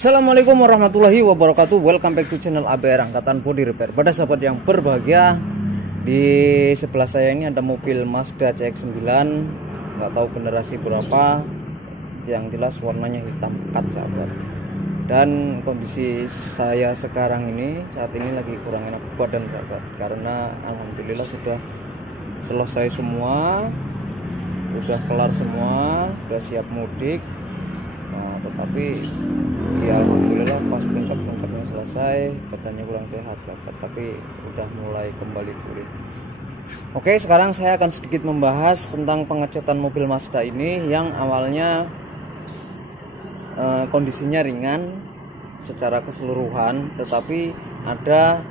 Assalamualaikum warahmatullahi wabarakatuh. Welcome back to channel ABR Angkatan Body Repair. Pada sahabat yang berbahagia, di sebelah saya ini ada mobil Mazda CX-9, nggak tahu generasi berapa, yang jelas warnanya hitam pekat sahabat. Dan kondisi saya sekarang ini saat ini lagi kurang enak badan sahabat, karena alhamdulillah sudah selesai semua, udah kelar semua, udah siap mudik. Nah, tetapi ya alhamdulillah pas puncak-puncaknya selesai, badannya kurang sehat sahabat, tapi udah mulai kembali pulih. Oke, sekarang saya akan sedikit membahas tentang pengecatan mobil Mazda ini yang awalnya kondisinya ringan secara keseluruhan, tetapi ada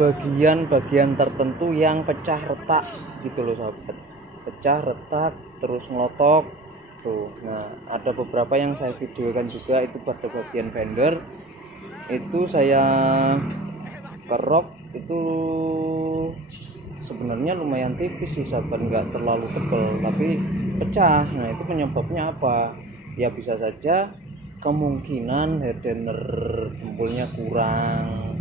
bagian-bagian tertentu yang pecah retak gitu loh sahabat, pecah retak terus ngelotok tuh. Nah, ada beberapa yang saya videokan juga, itu pada bagian fender itu saya kerok, itu sebenarnya lumayan tipis sih sahabat, nggak terlalu tebal tapi pecah. Nah, itu penyebabnya apa? Ya bisa saja kemungkinan hardener jempolnya kurang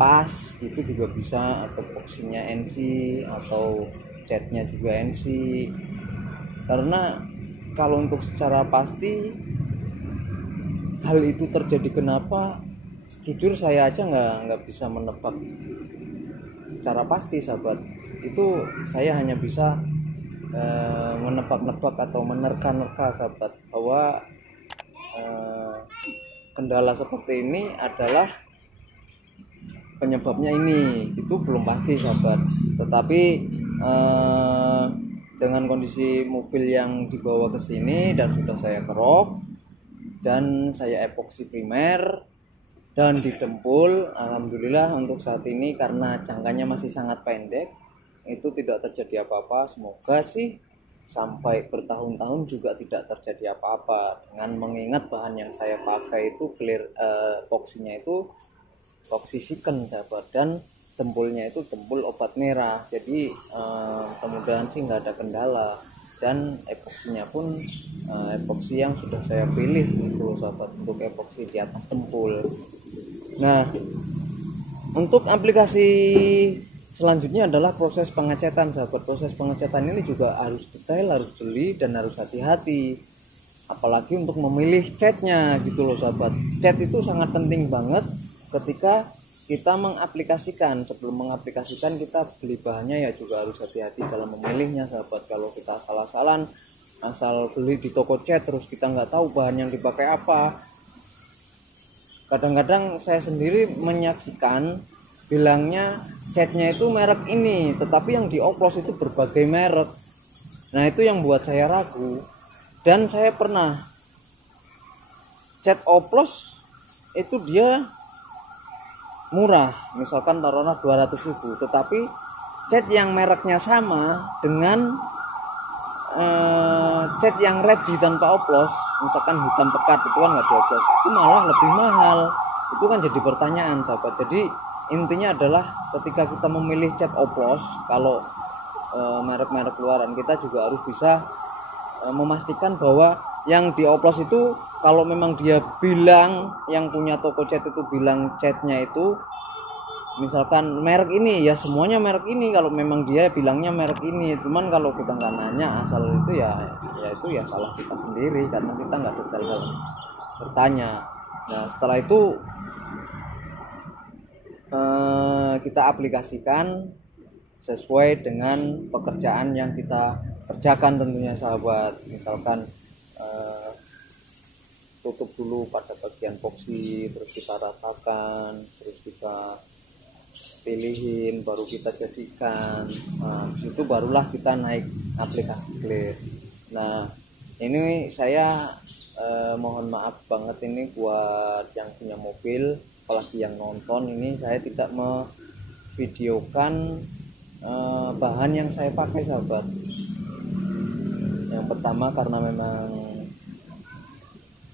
pas, itu juga bisa, atau boxinya NC atau catnya juga NC. Karena kalau untuk secara pasti hal itu terjadi kenapa, jujur saya aja nggak bisa menebak secara pasti sahabat. Itu saya hanya bisa menebak-nebak atau menerka-nerka sahabat, bahwa kendala seperti ini adalah penyebabnya ini, itu belum pasti sahabat. Tetapi dengan kondisi mobil yang dibawa ke sini dan sudah saya kerok dan saya epoksi primer dan didempul, alhamdulillah untuk saat ini karena jangkanya masih sangat pendek, itu tidak terjadi apa-apa. Semoga sih sampai bertahun-tahun juga tidak terjadi apa-apa, dengan mengingat bahan yang saya pakai itu clear, epoksinya itu epoksi siken sahabat, dan dempulnya itu dempul obat merah. Jadi kemudahan sih nggak ada kendala, dan epoksinya pun epoksi yang sudah saya pilih itu sahabat, untuk epoksi di atas dempul. Nah, untuk aplikasi selanjutnya adalah proses pengecetan sahabat. Proses pengecetan ini juga harus detail, harus jeli, dan harus hati-hati, apalagi untuk memilih catnya gitu loh sahabat. Cat itu sangat penting banget ketika kita mengaplikasikan. Sebelum mengaplikasikan kita beli bahannya ya juga harus hati-hati dalam memilihnya sahabat. Kalau kita salah-salah asal beli di toko cat terus kita nggak tahu bahan yang dipakai apa, kadang-kadang saya sendiri menyaksikan bilangnya catnya itu merek ini, tetapi yang dioplos itu berbagai merek. Nah, itu yang buat saya ragu. Dan saya pernah cat oplos itu dia murah, misalkan taruhlah 200.000, tetapi cat yang mereknya sama dengan cat yang ready tanpa oplos, misalkan hitam pekat, itu kan nggak dioplos, itu malah lebih mahal. Itu kan jadi pertanyaan sahabat. Jadi intinya adalah ketika kita memilih cat oplos, kalau merek-merek luaran, kita juga harus bisa memastikan bahwa yang dioplos itu, kalau memang dia bilang, yang punya toko cat itu bilang catnya itu misalkan merek ini, ya semuanya merek ini. Kalau memang dia bilangnya merek ini, cuman kalau kita nggak nanya asal itu ya itu ya salah kita sendiri, karena kita nggak detail dalam bertanya. Nah, setelah itu kita aplikasikan sesuai dengan pekerjaan yang kita kerjakan tentunya sahabat. Misalkan tutup dulu pada bagian boxy, terus kita ratakan, terus kita pilihin, baru kita jadikan. Nah, disitu barulah kita naik aplikasi clear. Nah, ini saya mohon maaf banget ini buat yang punya mobil, apalagi yang nonton ini, saya tidak memvideokan bahan yang saya pakai sahabat. Yang pertama karena memang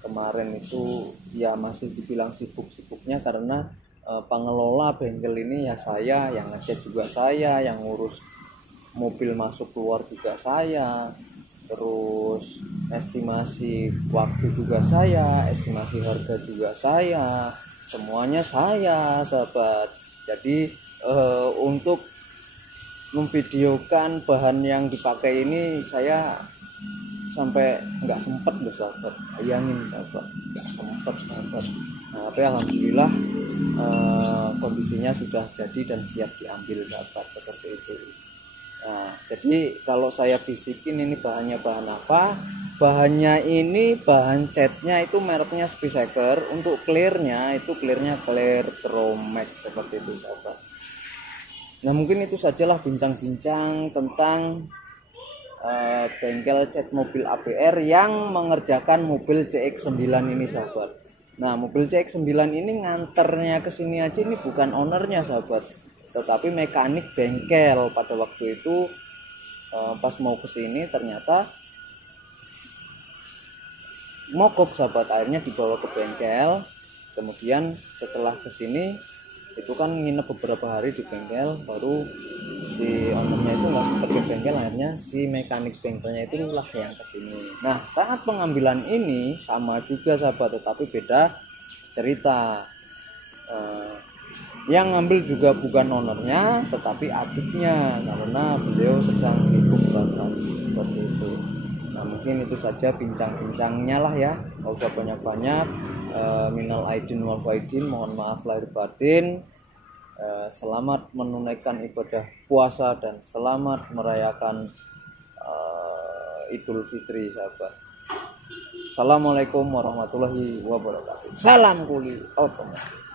kemarin itu ya masih dibilang sibuk-sibuknya, karena pengelola bengkel ini ya saya, yang ngecat juga saya, yang ngurus mobil masuk keluar juga saya. terus estimasi waktu juga saya, estimasi harga juga saya, semuanya saya sahabat. Jadi untuk memvideokan bahan yang dipakai ini saya sampai nggak sempet loh sahabat, bayangin sahabat, nggak sempet sahabat. Nah, tapi alhamdulillah kondisinya sudah jadi dan siap diambil sahabat, seperti itu. Nah, jadi kalau saya bisikin ini bahannya bahan apa? Bahannya ini bahan catnya itu mereknya Speedseeker. Untuk clearnya itu clear Promax, seperti itu sahabat. Nah, mungkin itu sajalah bincang-bincang tentang bengkel cat mobil ABR yang mengerjakan mobil CX-9 ini sahabat. Nah, mobil CX-9 ini nganternya ke sini aja ini bukan ownernya sahabat, tetapi mekanik bengkel. Pada waktu itu pas mau ke sini ternyata mogok sahabat, akhirnya dibawa ke bengkel. Kemudian setelah ke sini itu kan nginep beberapa hari di bengkel, baru si ownernya itu nggak sempat ke bengkel, akhirnya si mekanik bengkelnya itu lah yang kesini. Nah, saat pengambilan ini sama juga sahabat, tetapi beda cerita. Yang ngambil juga bukan ownernya tetapi adiknya, karena beliau sedang sibuk banget, seperti itu. Nah, mungkin itu saja bincang-bincangnya lah ya, nggak usah banyak-banyak. Minal aidin wal faidin, mohon maaf lahir batin. Selamat menunaikan ibadah puasa dan selamat merayakan Idul Fitri sahabat. Assalamualaikum warahmatullahi wabarakatuh. Salam kuli otomotif.